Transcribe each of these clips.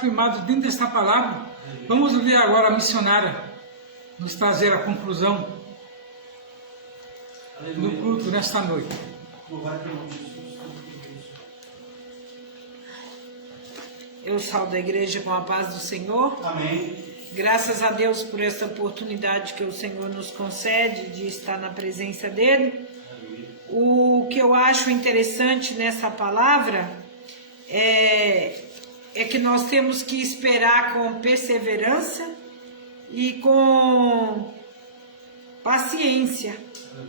firmado dentro desta palavra. Vamos ver agora a missionária nos trazer a conclusão do culto nesta noite. Eu saúdo a igreja com a paz do Senhor. Amém. Graças a Deus por esta oportunidade que o Senhor nos concede de estar na presença dEle. O que eu acho interessante nessa palavra é que nós temos que esperar com perseverança e com paciência,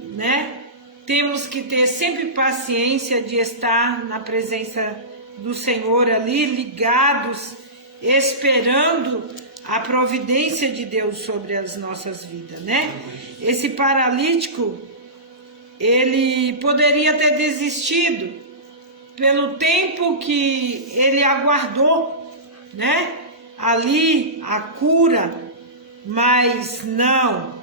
né? Temos que ter sempre paciência de estar na presença do Senhor ali, ligados, esperando a providência de Deus sobre as nossas vidas, né? Esse paralítico, ele poderia ter desistido pelo tempo que ele aguardou, né? Ali a cura, mas não.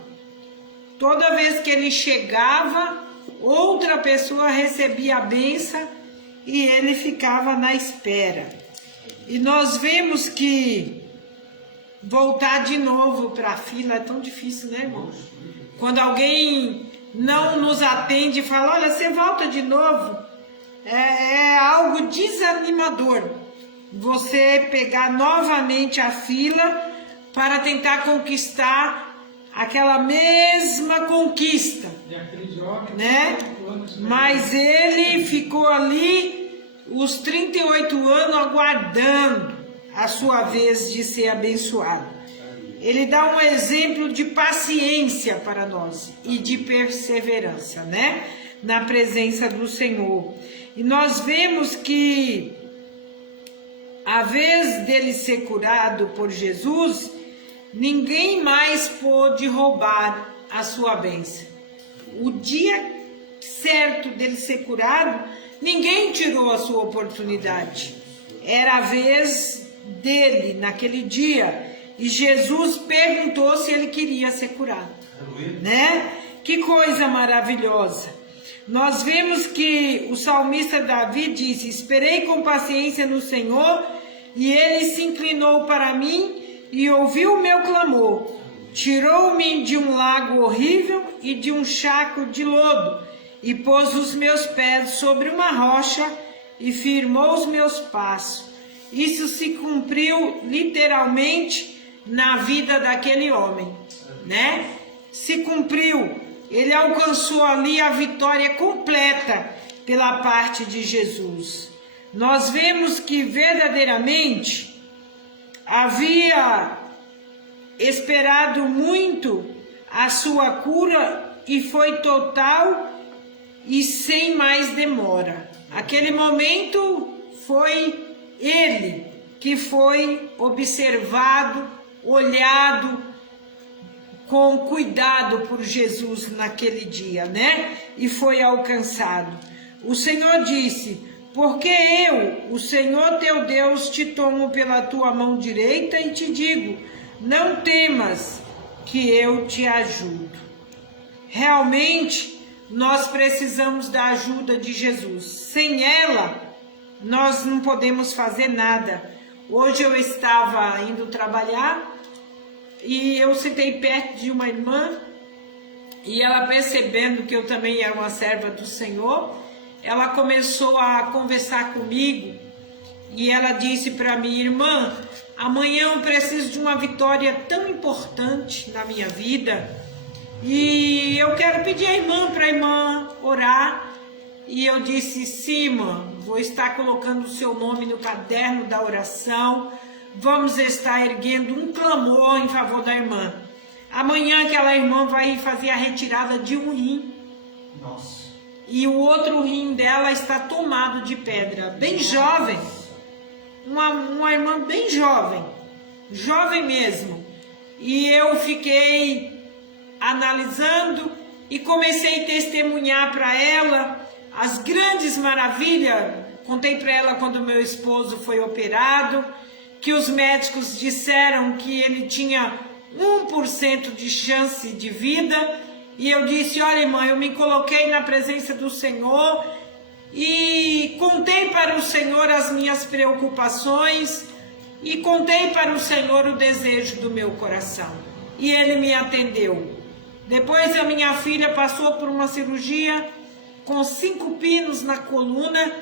Toda vez que ele chegava, outra pessoa recebia a bênção e ele ficava na espera. E nós vemos que voltar de novo para a fila é tão difícil, né, irmão? Quando alguém não nos atende e fala, olha, você volta de novo, é algo desanimador. Você pegar novamente a fila para tentar conquistar aquela mesma conquista, né? Mas ele ficou ali os 38 anos aguardando a sua vez de ser abençoado. Ele dá um exemplo de paciência para nós e de perseverança, né? Na presença do Senhor. E nós vemos que a vez dele ser curado por Jesus, ninguém mais pôde roubar a sua bênção. O dia certo dele ser curado, ninguém tirou a sua oportunidade. Era a vez dele naquele dia. E Jesus perguntou se ele queria ser curado, né? Que coisa maravilhosa. Nós vemos que o salmista Davi disse, esperei com paciência no Senhor, e ele se inclinou para mim e ouviu o meu clamor. Tirou-me de um lago horrível e de um charco de lodo, e pôs os meus pés sobre uma rocha e firmou os meus passos. Isso se cumpriu literalmente na vida daquele homem, né? Se cumpriu. Ele alcançou ali a vitória completa pela parte de Jesus. Nós vemos que verdadeiramente havia esperado muito a sua cura e foi total e sem mais demora. Aquele momento foi ele que foi observado, olhado com cuidado por Jesus naquele dia, né? E foi alcançado. O Senhor disse, porque eu, o Senhor teu Deus, te tomo pela tua mão direita e te digo, não temas que eu te ajudo. Realmente, nós precisamos da ajuda de Jesus. Sem ela, nós não podemos fazer nada. Hoje eu estava indo trabalhar e eu sentei perto de uma irmã e ela, percebendo que eu também era uma serva do Senhor, ela começou a conversar comigo e ela disse para mim, irmã, amanhã eu preciso de uma vitória tão importante na minha vida e eu quero pedir à irmã para a irmã orar. E eu disse, sim, irmã, vou estar colocando o seu nome no caderno da oração, vamos estar erguendo um clamor em favor da irmã. Amanhã aquela irmã vai fazer a retirada de um rim. Nossa. E o outro rim dela está tomado de pedra, bem jovem. Uma irmã bem jovem, jovem mesmo. E eu fiquei analisando e comecei a testemunhar para ela as grandes maravilhas. Contei para ela quando meu esposo foi operado, que os médicos disseram que ele tinha 1% de chance de vida. E eu disse, olha irmã, eu me coloquei na presença do Senhor e contei para o Senhor as minhas preocupações, e contei para o Senhor o desejo do meu coração, e Ele me atendeu. Depois a minha filha passou por uma cirurgia com 5 pinos na coluna,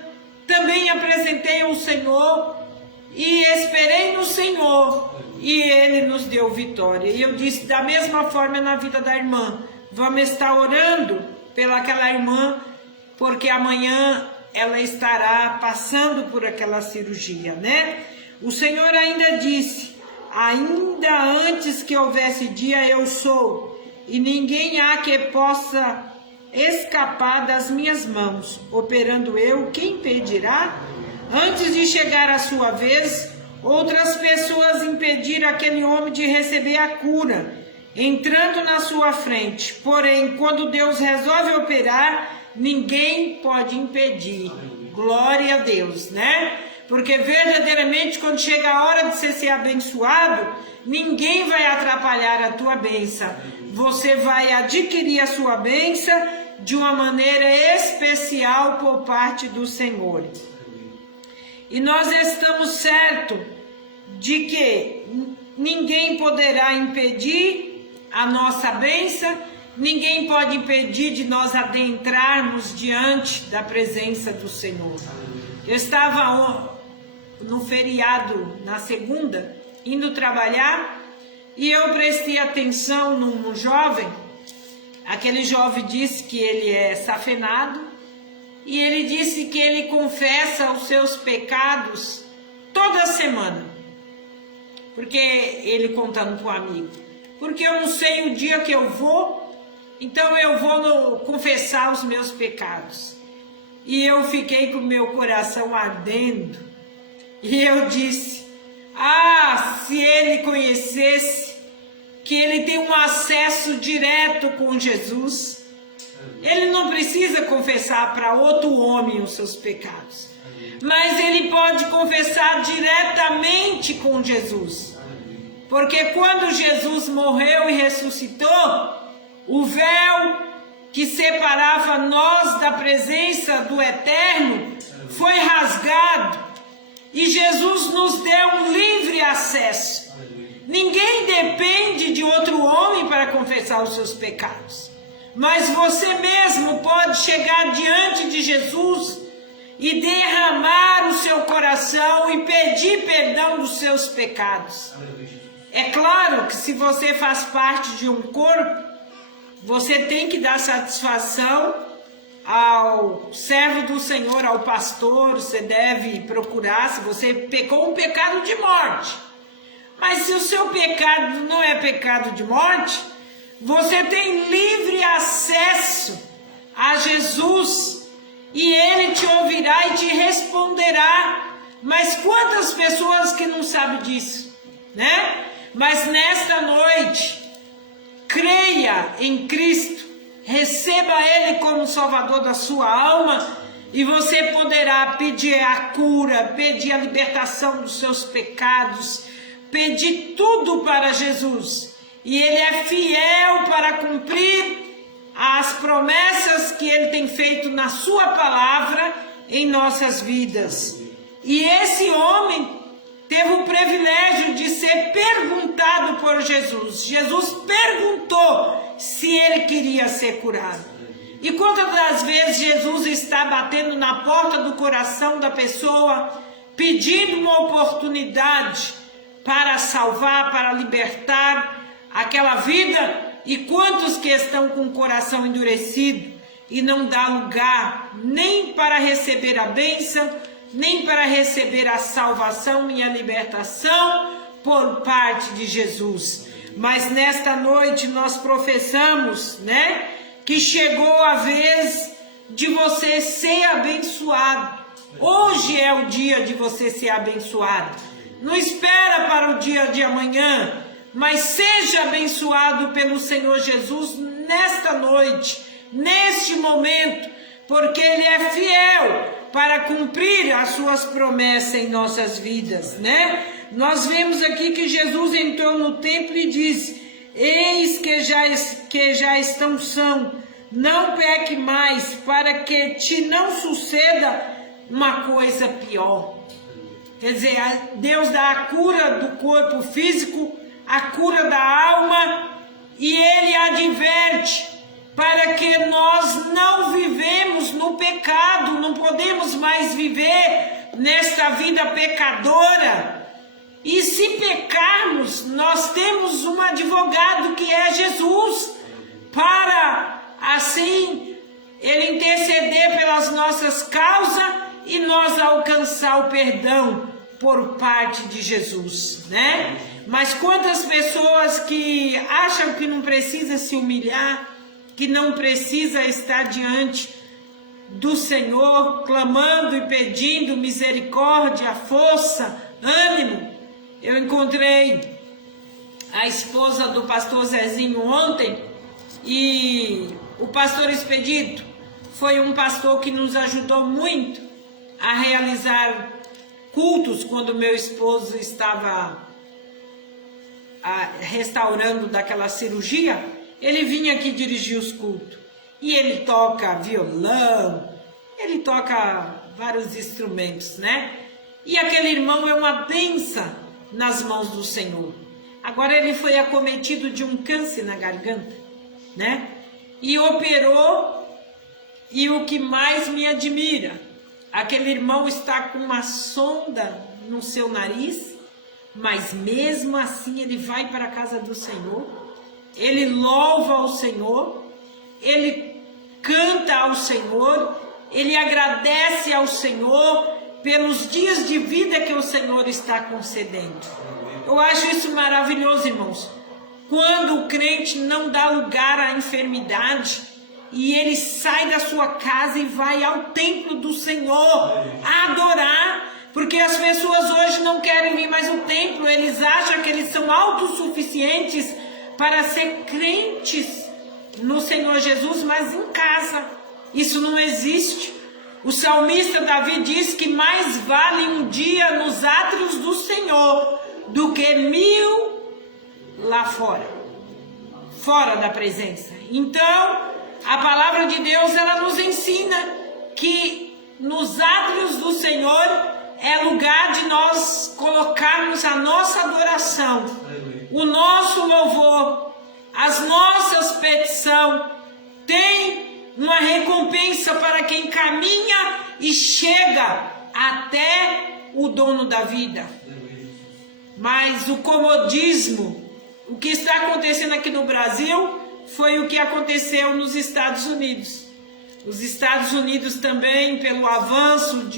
também apresentei ao Senhor e esperei no Senhor, e Ele nos deu vitória. E eu disse, da mesma forma na vida da irmã, vamos estar orando pelaquela irmã, porque amanhã ela estará passando por aquela cirurgia, né? O Senhor ainda disse, ainda antes que houvesse dia eu sou, e ninguém há que possa escapar das minhas mãos. Operando eu, quem impedirá? Antes de chegar a sua vez, outras pessoas impediram aquele homem de receber a cura, entrando na sua frente. Porém, quando Deus resolve operar, ninguém pode impedir. Glória a Deus, né? Porque verdadeiramente quando chega a hora de você ser abençoado, ninguém vai atrapalhar a tua bênção. Você vai adquirir a sua bênção de uma maneira especial por parte do Senhor. E nós estamos certos de que ninguém poderá impedir a nossa bênção, ninguém pode impedir de nós adentrarmos diante da presença do Senhor. Eu estava no feriado, na segunda, indo trabalhar, e eu prestei atenção num jovem. Aquele jovem disse que ele é safenado, e ele disse que ele confessa os seus pecados toda semana. Porque ele contando para um amigo, porque eu não sei o dia que eu vou, então eu vou confessar os meus pecados. E eu fiquei com o meu coração ardendo, e eu disse, se ele conhecesse que ele tem um acesso direto com Jesus, ele não precisa confessar para outro homem os seus pecados, mas ele pode confessar diretamente com Jesus, porque quando Jesus morreu e ressuscitou, o véu que separava nós da presença do Eterno foi rasgado, e Jesus nos deu um livre acesso. Ninguém depende de outro homem para confessar os seus pecados, mas você mesmo pode chegar diante de Jesus e derramar o seu coração e pedir perdão dos seus pecados. É claro que se você faz parte de um corpo, você tem que dar satisfação ao servo do Senhor, ao pastor. Você deve procurar, se você pecou um pecado de morte. Mas se o seu pecado não é pecado de morte, você tem livre acesso a Jesus, e Ele te ouvirá e te responderá. Mas quantas pessoas que não sabem disso, né? Mas nesta noite, creia em Cristo, receba Ele como Salvador da sua alma, e você poderá pedir a cura, pedir a libertação dos seus pecados, pedir tudo para Jesus. E Ele é fiel para cumprir as promessas que Ele tem feito na sua palavra em nossas vidas. E esse homem teve o privilégio de ser perguntado por Jesus. Jesus perguntou se ele queria ser curado. E quantas das vezes Jesus está batendo na porta do coração da pessoa, pedindo uma oportunidade para salvar, para libertar aquela vida, e quantos que estão com o coração endurecido e não dá lugar nem para receber a bênção, nem para receber a salvação e a libertação por parte de Jesus. Mas nesta noite nós professamos, né, que chegou a vez de você ser abençoado. Hoje é o dia de você ser abençoado. Não espera para o dia de amanhã, mas seja abençoado pelo Senhor Jesus nesta noite, neste momento, porque Ele é fiel para cumprir as suas promessas em nossas vidas, né? Nós vemos aqui que Jesus entrou no templo e disse: eis que já estão são, não peque mais, para que te não suceda uma coisa pior. Quer dizer, Deus dá a cura do corpo físico, a cura da alma, e Ele adverte para que nós não vivemos no pecado, não podemos mais viver nesta vida pecadora. E se pecarmos, nós temos um advogado que é Jesus, para assim Ele interceder pelas nossas causas e nós alcançar o perdão por parte de Jesus, né? Mas quantas pessoas que acham que não precisa se humilhar, que não precisa estar diante do Senhor, clamando e pedindo misericórdia, força, ânimo. Eu encontrei a esposa do pastor Zezinho ontem, e o pastor Expedito foi um pastor que nos ajudou muito a realizar cultos quando meu esposo estava restaurando daquela cirurgia. Ele vinha aqui dirigir os cultos, e ele toca violão, ele toca vários instrumentos, né? E aquele irmão é uma bênção nas mãos do Senhor. Agora ele foi acometido de um câncer na garganta, né? E operou, e o que mais me admira, aquele irmão está com uma sonda no seu nariz, mas mesmo assim ele vai para a casa do Senhor, ele louva ao Senhor, ele canta ao Senhor, ele agradece ao Senhor pelos dias de vida que o Senhor está concedendo. Eu acho isso maravilhoso, irmãos. Quando o crente não dá lugar à enfermidade, e ele sai da sua casa e vai ao templo do Senhor a adorar, porque as pessoas hoje não querem vir mais ao templo, eles acham que eles são autossuficientes para ser crentes no Senhor Jesus, mas em casa. Isso não existe. O salmista Davi diz que mais vale um dia nos átrios do Senhor do que 1000 lá fora, fora da presença. Então, a palavra de Deus, ela nos ensina que nos átrios do Senhor é lugar de nós colocarmos a nossa adoração, o nosso louvor, as nossas petições. Tem uma recompensa para quem caminha e chega até o dono da vida. Mas o comodismo, o que está acontecendo aqui no Brasil, foi o que aconteceu nos Estados Unidos. Os Estados Unidos também, pelo avanço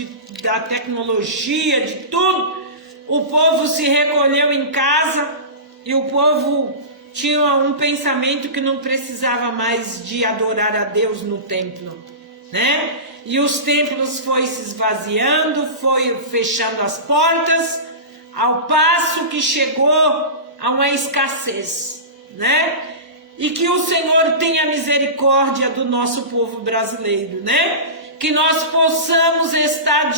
da tecnologia, de tudo, o povo se recolheu em casa e o povo tinha um pensamento que não precisava mais de adorar a Deus no templo, né? E os templos foi se esvaziando, foi fechando as portas, ao passo que chegou a uma escassez, né? E que o Senhor tenha misericórdia do nosso povo brasileiro, né? Que nós possamos estar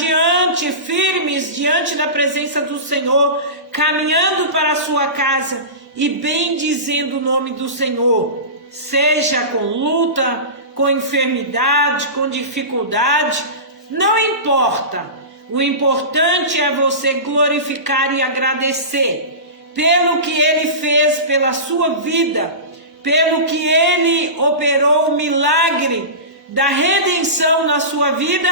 firmes diante da presença do Senhor, caminhando para a sua casa e bendizendo o nome do Senhor, seja com luta, com enfermidade, com dificuldade, não importa. O importante é você glorificar e agradecer pelo que Ele fez pela sua vida, pelo que Ele operou o milagre da redenção na sua vida.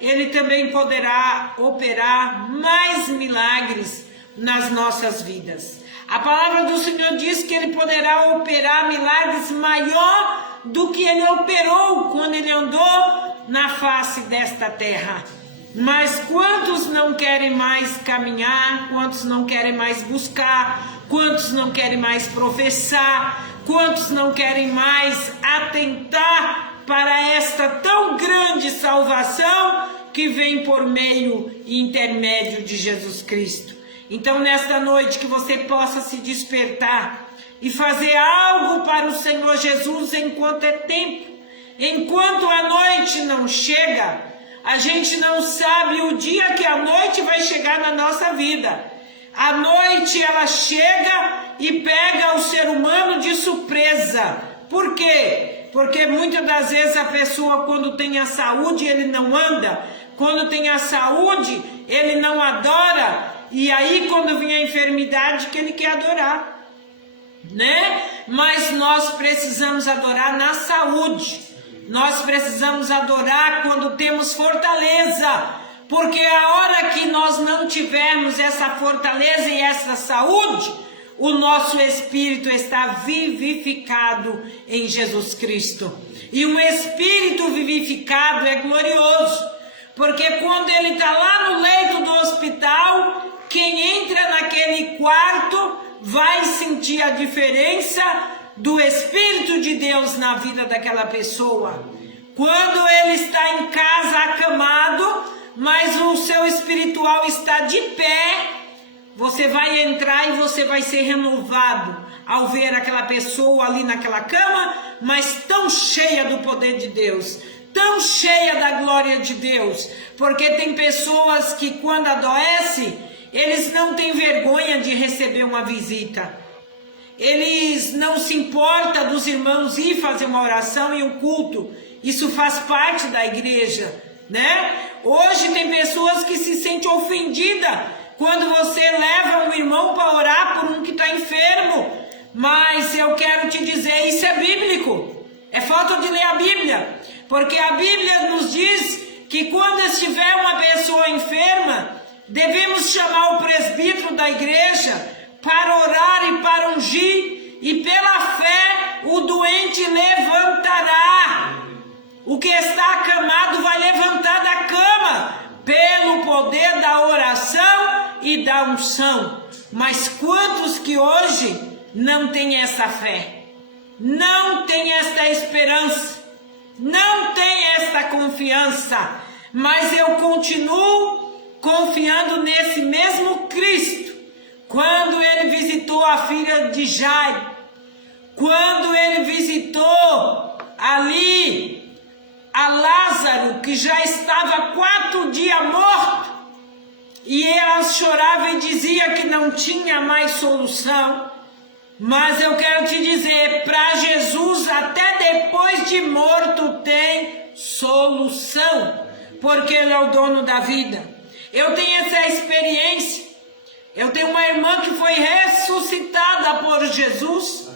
Ele também poderá operar mais milagres nas nossas vidas. A palavra do Senhor diz que Ele poderá operar milagres maior do que Ele operou quando Ele andou na face desta terra. Mas quantos não querem mais caminhar, quantos não querem mais buscar, quantos não querem mais professar, quantos não querem mais atentar para esta tão grande salvação que vem por meio e intermédio de Jesus Cristo. Então, nesta noite, que você possa se despertar e fazer algo para o Senhor Jesus enquanto é tempo. Enquanto a noite não chega, a gente não sabe o dia que a noite vai chegar na nossa vida. A noite, ela chega e pega o ser humano de surpresa. Por quê? Porque muitas das vezes a pessoa, quando tem a saúde, ele não anda. Quando tem a saúde, ele não adora, e aí quando vem a enfermidade que ele quer adorar, né? Mas nós precisamos adorar na saúde, nós precisamos adorar quando temos fortaleza, porque a hora que nós não tivermos essa fortaleza e essa saúde, o nosso espírito está vivificado em Jesus Cristo. E um espírito vivificado é glorioso, porque quando ele está lá no leito do hospital, quem entra naquele quarto vai sentir a diferença do Espírito de Deus na vida daquela pessoa. Quando ele está em casa acamado, mas o seu espiritual está de pé, você vai entrar e você vai ser renovado ao ver aquela pessoa ali naquela cama, mas tão cheia do poder de Deus, tão cheia da glória de Deus, porque tem pessoas que quando adoecem, eles não têm vergonha de receber uma visita, eles não se importam dos irmãos ir fazer uma oração e um culto, isso faz parte da igreja, né? Hoje tem pessoas que se sentem ofendidas quando você leva um irmão para orar por um que está enfermo, mas eu quero te dizer, isso é bíblico, é falta de ler a Bíblia, porque a Bíblia nos diz que quando estiver uma pessoa enferma, devemos chamar o presbítero da igreja para orar e para ungir, e pela fé o doente levantará. O que está acamado vai levantar da cama, pelo poder da oração e da unção. Mas quantos que hoje não têm essa fé, não têm esta esperança, não têm esta confiança, mas eu continuo confiando nesse mesmo Cristo. Quando ele visitou a filha de Jairo, quando ele visitou ali a Lázaro, que já estava 4 dias morto, e ela chorava e dizia que não tinha mais solução, mas eu quero te dizer, para Jesus até depois de morto tem solução, porque ele é o dono da vida. Eu tenho essa experiência, eu tenho uma irmã que foi ressuscitada por Jesus,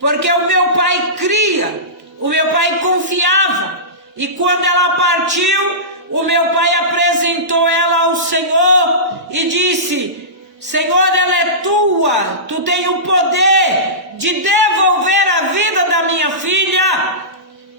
porque o meu pai cria, o meu pai confiava, e quando ela partiu, o meu pai apresentou ela ao Senhor e disse: Senhor, ela é tua, tu tens o poder de devolver a vida da minha filha.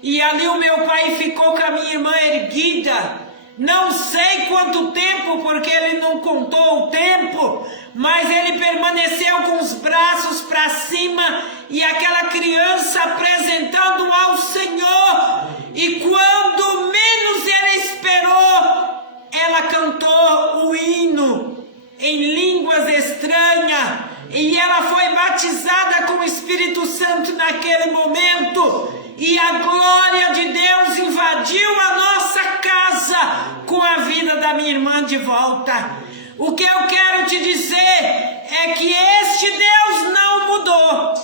E ali o meu pai ficou com a minha irmã erguida, não sei quanto tempo, porque ele não contou o tempo, mas ele permaneceu com os braços para cima e aquela criança apresentando ao Senhor. E quando menos ele esperou, ela cantou o hino em línguas estranhas e ela foi batizada com o Espírito Santo naquele momento. E a glória de Deus invadiu a nossa casa com a vida da minha irmã de volta. O que eu quero te dizer é que este Deus não mudou,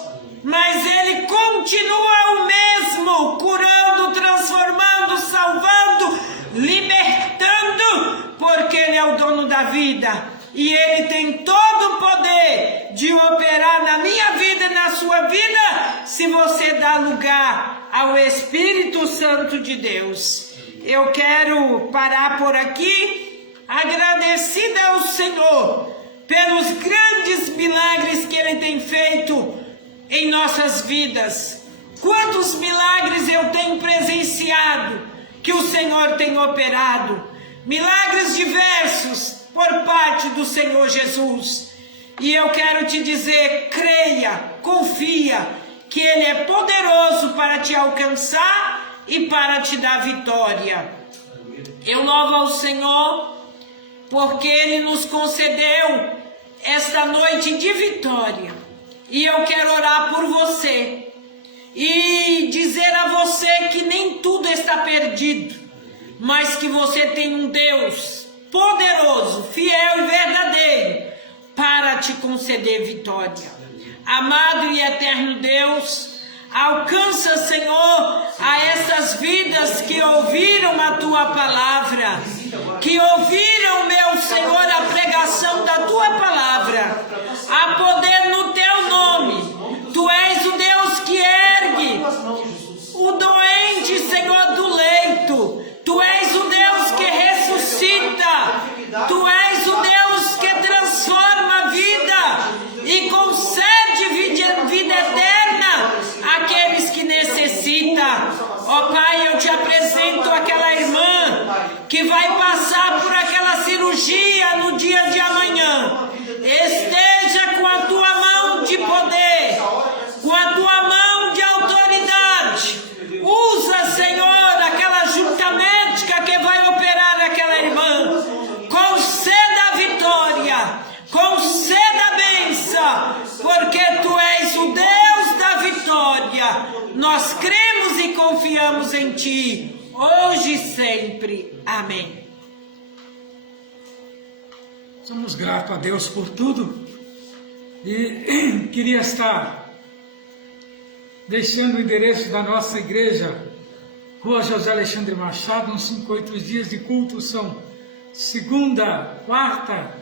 mas ele continua o mesmo, curando, transformando, salvando, libertando, porque ele é o dono da vida. E ele tem todo o poder de operar na minha vida e na sua vida, se você dá lugar ao Espírito Santo de Deus. Eu quero parar por aqui, agradecida ao Senhor pelos grandes milagres que ele tem feito em nossas vidas. Quantos milagres eu tenho presenciado que o Senhor tem operado, milagres diversos por parte do Senhor Jesus. E eu quero te dizer, creia, confia, que Ele é poderoso para te alcançar e para te dar vitória. Eu louvo ao Senhor, porque Ele nos concedeu esta noite de vitória. E eu quero orar por você e dizer a você que nem tudo está perdido, mas que você tem um Deus poderoso, fiel e verdadeiro para te conceder vitória. Amado e eterno Deus, alcança, Senhor, a essas vidas que ouviram a Tua palavra, que ouviram, meu Senhor, a pregação da tua palavra, a poder no teu nome. Tu és o Deus que ergue o doente, Senhor, do leito. Tu és o Deus que ressuscita. Tu és o Deus que transforma a vida e concede vida eterna àqueles que necessitam. Ó Pai, eu te apresento aquela irmã que vai passar por aquela cirurgia no dia de amanhã. Esteja com a tua mão de poder, com a tua mão de autoridade. Usa, Senhor, aquela junta médica que vai operar aquela irmã. Conceda a vitória, conceda a bênção, porque tu és o Deus da vitória. Nós cremos e confiamos em ti, hoje e sempre. Amém. Somos gratos a Deus por tudo e queria estar deixando o endereço da nossa igreja, Rua José Alexandre Machado, uns 58 dias de culto são segunda, quarta,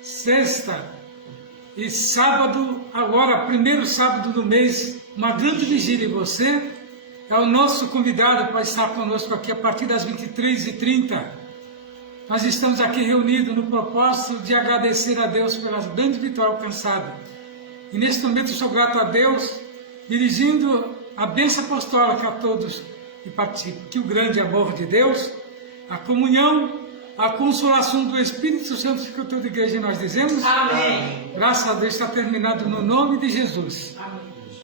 sexta e sábado, agora primeiro sábado do mês, uma grande vigília. E você é o nosso convidado para estar conosco aqui a partir das 23h30. Nós estamos aqui reunidos no propósito de agradecer a Deus pelas grandes vitórias alcançadas. E nesse momento eu sou grato a Deus, dirigindo a bênção apostólica a todos que participam. Que o grande amor de Deus, a comunhão, a consolação do Espírito Santo fica toda a igreja e nós dizemos. Amém. Graças a Deus está terminado no nome de Jesus. Amém.